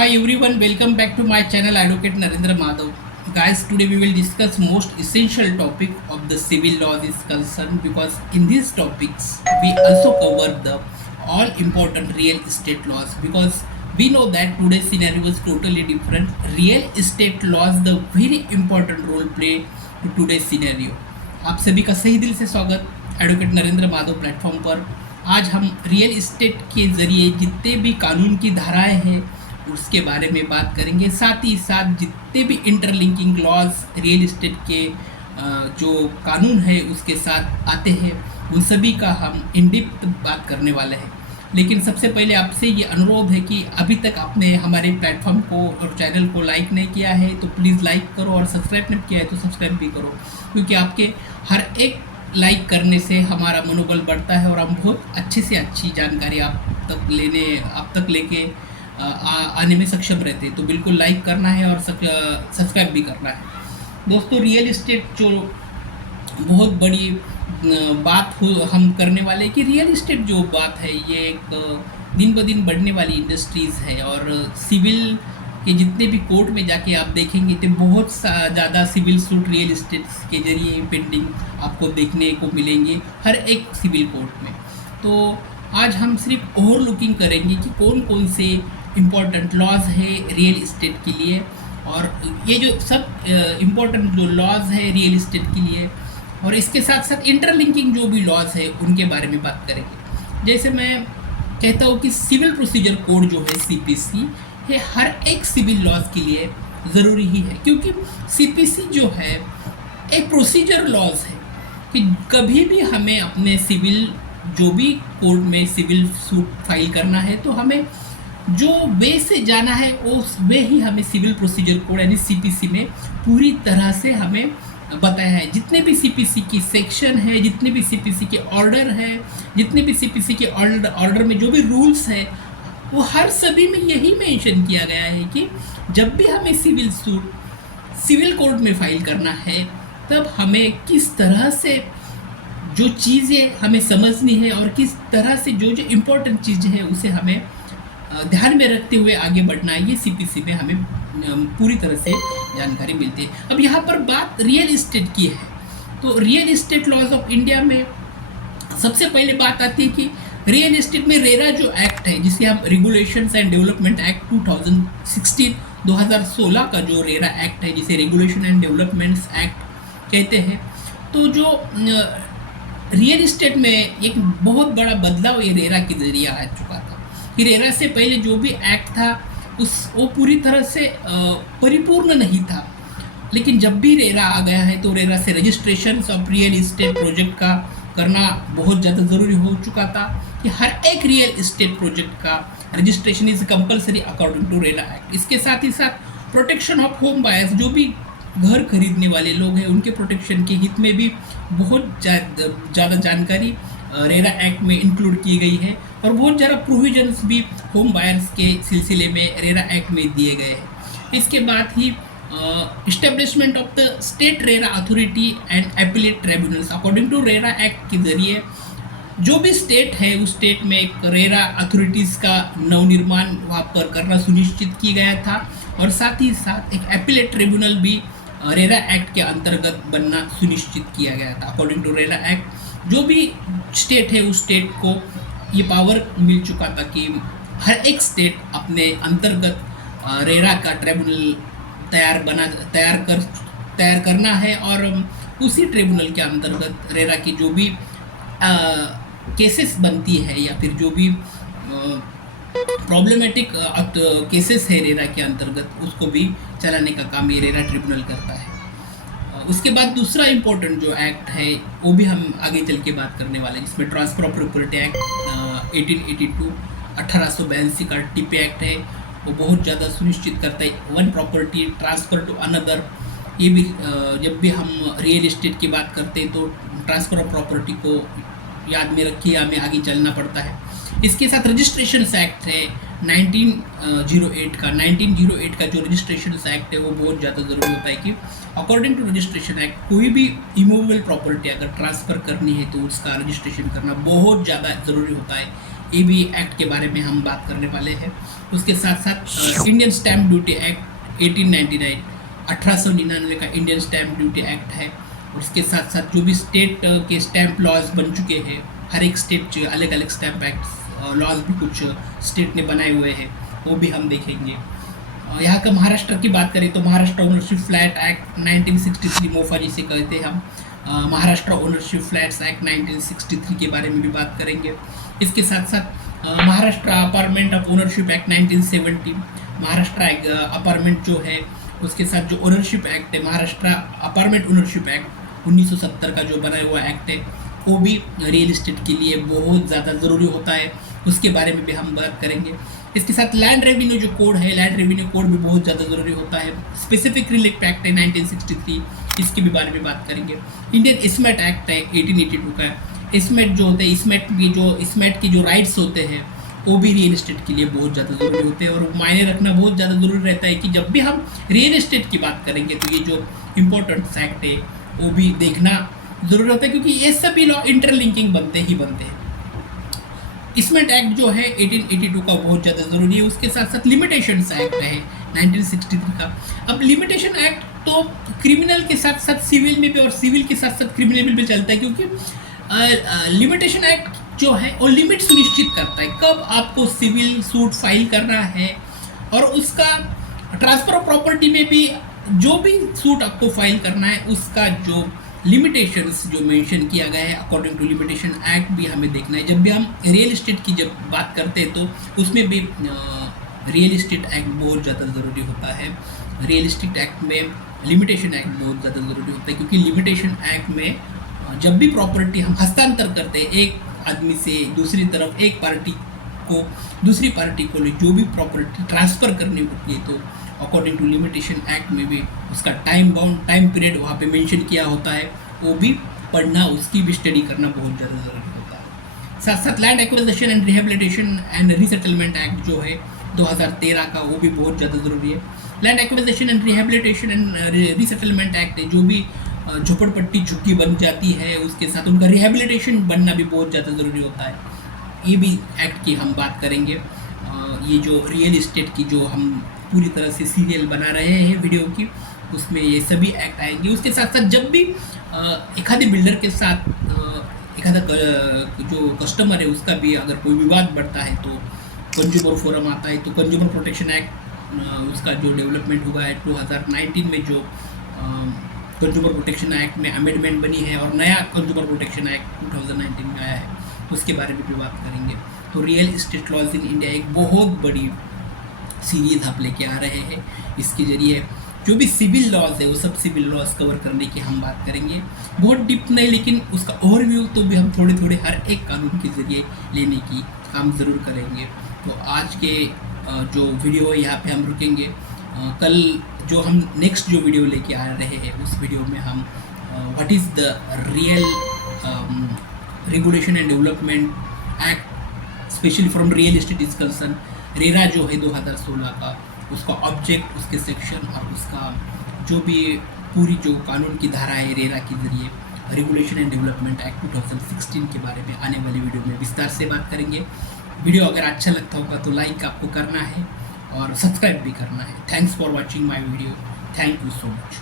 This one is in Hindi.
Hi everyone, welcome back to my channel Advocate Narendra Madhav. Guys, today we will discuss most essential topic of the civil laws is concerned because in these topics we also cover the all important real estate laws because we know that today's scenario is totally different. Real estate laws the very important role play to today's scenario. आप सभी का सही दिल से स्वागत एडवोकेट नरेंद्र माधव प्लेटफॉर्म पर। आज हम रियल इस्टेट के ज़रिए जितने भी कानून की धाराएं हैं उसके बारे में बात करेंगे, साथ ही साथ जितने भी इंटरलिंकिंग लॉज रियल इस्टेट के जो कानून है उसके साथ आते हैं उन सभी का हम इन डिप्थ बात करने वाले हैं। लेकिन सबसे पहले आपसे ये अनुरोध है कि अभी तक आपने हमारे प्लेटफॉर्म को और चैनल को लाइक नहीं किया है तो प्लीज़ लाइक करो, और सब्सक्राइब नहीं किया है तो सब्सक्राइब भी करो, क्योंकि आपके हर एक लाइक करने से हमारा मनोबल बढ़ता है और हम बहुत अच्छी से अच्छी जानकारी आप तक लेके आने में सक्षम रहते हैं। तो बिल्कुल लाइक करना है और सब्सक्राइब भी करना है। दोस्तों, रियल इस्टेट जो बहुत बड़ी बात हम करने वाले हैं कि रियल इस्टेट जो बात है ये एक दिन ब दिन बढ़ने वाली इंडस्ट्रीज़ है, और सिविल के जितने भी कोर्ट में जाके आप देखेंगे तो बहुत ज़्यादा सिविल सूट रियल इस्टेट के जरिए पेंडिंग आपको देखने को मिलेंगे हर एक सिविल कोर्ट में। तो आज हम सिर्फ ओवर लुकिंग करेंगे कि कौन कौन से इम्पोर्टेंट लॉज है रियल इस्टेट के लिए, और ये जो सब इम्पोर्टेंट जो लॉज है रियल इस्टेट के लिए, और इसके साथ साथ इंटरलिंकिंग जो भी लॉज है उनके बारे में बात करेंगे। जैसे मैं कहता हूँ कि सिविल प्रोसीजर कोड जो है सीपीसी ये हर एक सिविल लॉज के लिए ज़रूरी ही है, क्योंकि सीपीसी जो है एक प्रोसीजर लॉज है कि कभी भी हमें अपने सिविल जो भी कोर्ट में सिविल सूट फाइल करना है तो हमें जो वे से जाना है उस वे ही हमें सिविल प्रोसीजर कोड यानी सीपीसी में पूरी तरह से हमें बताया है। जितने भी सीपीसी की सेक्शन है, जितने भी सीपीसी के ऑर्डर है, जितने भी सीपीसी के ऑर्डर में जो भी रूल्स है वो हर सभी में यही मेंशन किया गया है कि जब भी हमें सिविल सूट सिविल कोर्ट में फाइल करना है तब हमें किस तरह से जो चीज़ें हमें समझनी है और किस तरह से जो जो इम्पोर्टेंट चीज़ें हैं उसे हमें ध्यान में रखते हुए आगे बढ़ना है। ये सीपीसी में हमें पूरी तरह से जानकारी मिलती है। अब यहाँ पर बात रियल इस्टेट की है, तो real estate laws of India में सबसे पहले बात आती है कि रियल इस्टेट में रेरा जो एक्ट है जिसे हम रेगुलेशंस एंड डेवलपमेंट एक्ट 2016 का जो रेरा एक्ट है जिसे रेगुलेशन एंड डेवलपमेंट्स एक्ट कहते हैं, तो जो रियल इस्टेट में एक बहुत बड़ा बदलाव ये रेरा के जरिए आ चुका था कि रेरा से पहले जो भी एक्ट था वो पूरी तरह से परिपूर्ण नहीं था। लेकिन जब भी रेरा आ गया है तो रेरा से registration of real estate project का करना बहुत ज़्यादा ज़रूरी हो चुका था कि हर एक रियल इस्टेट प्रोजेक्ट का registration is compulsory according to RERA act. इसके साथ ही साथ प्रोटेक्शन ऑफ होम बायर्स, जो भी घर खरीदने वाले लोग हैं उनके प्रोटेक्शन के हित में भी बहुत ज़्यादा जानकारी रेरा एक्ट में इंक्लूड की गई है, और बहुत ज़्यादा प्रोविजंस भी होम बायर्स के सिलसिले में रेरा एक्ट में दिए गए हैं। इसके बाद ही establishment of the state RERA authority and appellate tribunals according to RERA act के ज़रिए जो भी स्टेट है उस स्टेट में एक रेरा अथॉरिटीज़ का नवनिर्माण वहाँ पर करना सुनिश्चित किया गया था, और साथ ही साथ एक एपीलेट ट्रिब्यूनल भी रेरा एक्ट के अंतर्गत बनना सुनिश्चित किया गया था। अकॉर्डिंग टू रेरा एक्ट जो भी स्टेट है उस स्टेट को ये पावर मिल चुका था कि हर एक स्टेट अपने अंतर्गत रेरा का ट्रिब्यूनल तैयार करना है, और उसी ट्रिब्यूनल के अंतर्गत रेरा की जो भी केसेस बनती है या फिर जो भी प्रॉब्लमेटिक केसेस है रेरा के अंतर्गत उसको भी चलाने का काम ये रेरा ट्रिब्यूनल करता है। उसके बाद दूसरा इम्पोर्टेंट जो एक्ट है वो भी हम आगे चल के बात करने वाले हैं, जिसमें ट्रांसफर ऑफ प्रॉपर्टी एक्ट 1882 का टीपी एक्ट है। वो बहुत ज़्यादा सुनिश्चित करता है one property transfer to another. ये भी जब भी हम रियल इस्टेट की बात करते हैं तो ट्रांसफ़र ऑफ प्रॉपर्टी को याद में रखिए, हमें आगे चलना पड़ता है। इसके साथ रजिस्ट्रेशन एक्ट है 1908 का जो रजिस्ट्रेशन एक्ट है वो बहुत ज़्यादा ज़रूरी होता है कि अकॉर्डिंग टू रजिस्ट्रेशन एक्ट कोई भी इमूवेबल प्रॉपर्टी अगर ट्रांसफ़र करनी है तो उसका रजिस्ट्रेशन करना बहुत ज़्यादा ज़रूरी होता है। ये भी एक्ट के बारे में हम बात करने वाले हैं। उसके साथ साथ इंडियन स्टैम्प ड्यूटी एक्ट 1899 1899 का इंडियन स्टैम्प ड्यूटी एक्ट है। उसके साथ साथ जो भी स्टेट के स्टैम्प लॉज बन चुके हैं, हर एक स्टेट के अलग अलग स्टैम्प एक्ट लॉज भी कुछ स्टेट ने बनाए हुए हैं, वो भी हम देखेंगे। यहाँ का महाराष्ट्र की बात करें तो Maharashtra ownership flat act 1963 MOFA जिसे कहते हैं हम, महाराष्ट्र ओनरशिप फ्लैट्स एक्ट 1963 के बारे में भी बात करेंगे। इसके साथ साथ Maharashtra apartment of ownership act 1970, Maharashtra apartment जो है उसके साथ जो ओनरशिप एक्ट है, महाराष्ट्र अपार्टमेंट ओनरशिप एक्ट 1970 का जो बना हुआ एक्ट है, वो भी रियल इस्टेट के लिए बहुत ज़्यादा ज़रूरी होता है, उसके बारे में भी हम बात करेंगे। इसके साथ लैंड रेवेन्यू जो कोड है, लैंड रेवेन्यू कोड भी बहुत ज़्यादा ज़रूरी होता है। स्पेसिफिक रिलीफ एक्ट है 1963, इसके भी बारे में बात करेंगे। इंडियन इस्मेट एक्ट है 1882 का। इस्मेट जो होते हैं, इस्मेट के जो राइट्स होते हैं वो भी रियल इस्टेट के लिए बहुत ज़्यादा ज़रूरी होते हैं, और मायने रखना बहुत ज़्यादा ज़रूरी रहता है कि जब भी हम रियल इस्टेट की बात करेंगे तो ये जो इम्पोर्टेंट फैक्ट है वो भी देखना ज़रूरी होता है, क्योंकि ये सभी लॉ इंटरलिंकिंग बनते हैं। इस्मेट एक्ट जो है 1882 का बहुत ज़्यादा ज़रूरी है। उसके साथ साथ लिमिटेशन एक्ट है 1963 का। अब लिमिटेशन एक्ट तो क्रिमिनल के साथ साथ सिविल में भी और सिविल के साथ साथ क्रिमिनल में भी चलता है, क्योंकि लिमिटेशन एक्ट जो है वो लिमिट सुनिश्चित करता है कब आपको सिविल सूट फाइल करना है, और उसका ट्रांसफर ऑफ प्रॉपर्टी में भी जो भी सूट आपको फाइल करना है उसका जो लिमिटेशंस जो मेंशन किया गया है अकॉर्डिंग टू लिमिटेशन एक्ट भी हमें देखना है। जब भी हम रियल इस्टेट की जब बात करते हैं तो उसमें भी रियल इस्टेट एक्ट बहुत ज़्यादा ज़रूरी होता है। रियल इस्टेट एक्ट में लिमिटेशन एक्ट बहुत ज़्यादा ज़रूरी होता है, क्योंकि लिमिटेशन एक्ट में जब भी प्रॉपर्टी हम हस्तांतर करते हैं एक आदमी से दूसरी तरफ, एक पार्टी को दूसरी पार्टी को जो भी प्रॉपर्टी ट्रांसफ़र करनी होती है, तो अकॉर्डिंग टू लिमिटेशन एक्ट में भी उसका टाइम पीरियड वहाँ पे मेंशन किया होता है, वो भी पढ़ना, उसकी भी स्टडी करना बहुत ज़्यादा ज़रूरी होता है। साथ साथ land acquisition and rehabilitation and resettlement act जो है 2013 का, वो भी बहुत ज़्यादा ज़रूरी है। Land acquisition and rehabilitation and resettlement act है, जो भी झोपड़पट्टी झुग्गी बन जाती है उसके साथ उनका रिहेबिलिटेशन बनना भी बहुत ज़्यादा ज़रूरी होता है। ये भी एक्ट की हम बात करेंगे। ये जो रियल इस्टेट की जो हम पूरी तरह से सीरियल बना रहे हैं वीडियो की, उसमें ये सभी एक्ट आएंगे। उसके साथ साथ जब भी एखादे बिल्डर के साथ एखादा जो कस्टमर है उसका भी अगर कोई विवाद बढ़ता है तो कंज्यूमर फोरम आता है, तो कंज्यूमर प्रोटेक्शन एक्ट उसका जो डेवलपमेंट हुआ है 2019 में, जो कंज्यूमर प्रोटेक्शन एक्ट में अमेंडमेंट बनी है और नया कंज्यूमर प्रोटेक्शन एक्ट 2019 में आया है, उसके बारे में भी बात करेंगे। तो real estate laws in India एक बहुत बड़ी सीरीज़ आप लेके आ रहे हैं। इसके ज़रिए जो भी सिविल लॉज है वो सब सिविल लॉज कवर करने की हम बात करेंगे, बहुत डीप नहीं, लेकिन उसका ओवरव्यू तो भी हम थोड़े थोड़े हर एक कानून के ज़रिए लेने की काम ज़रूर करेंगे। तो आज के जो वीडियो है यहाँ पे हम रुकेंगे। कल जो हम नेक्स्ट जो वीडियो लेके आ रहे हैं उस वीडियो में हम what is the real regulation and development act specially from real estate is concern, RERA जो है 2016 का, उसका ऑब्जेक्ट, उसके सेक्शन और उसका जो भी पूरी जो कानून की धारा है रेरा के ज़रिए रेगुलेशन एंड डेवलपमेंट एक्ट 2016 के बारे में आने वाली वीडियो में विस्तार से बात करेंगे। वीडियो अगर अच्छा लगता होगा तो लाइक आपको करना है और सब्सक्राइब भी करना है। Thanks for watching my video. Thank you so much.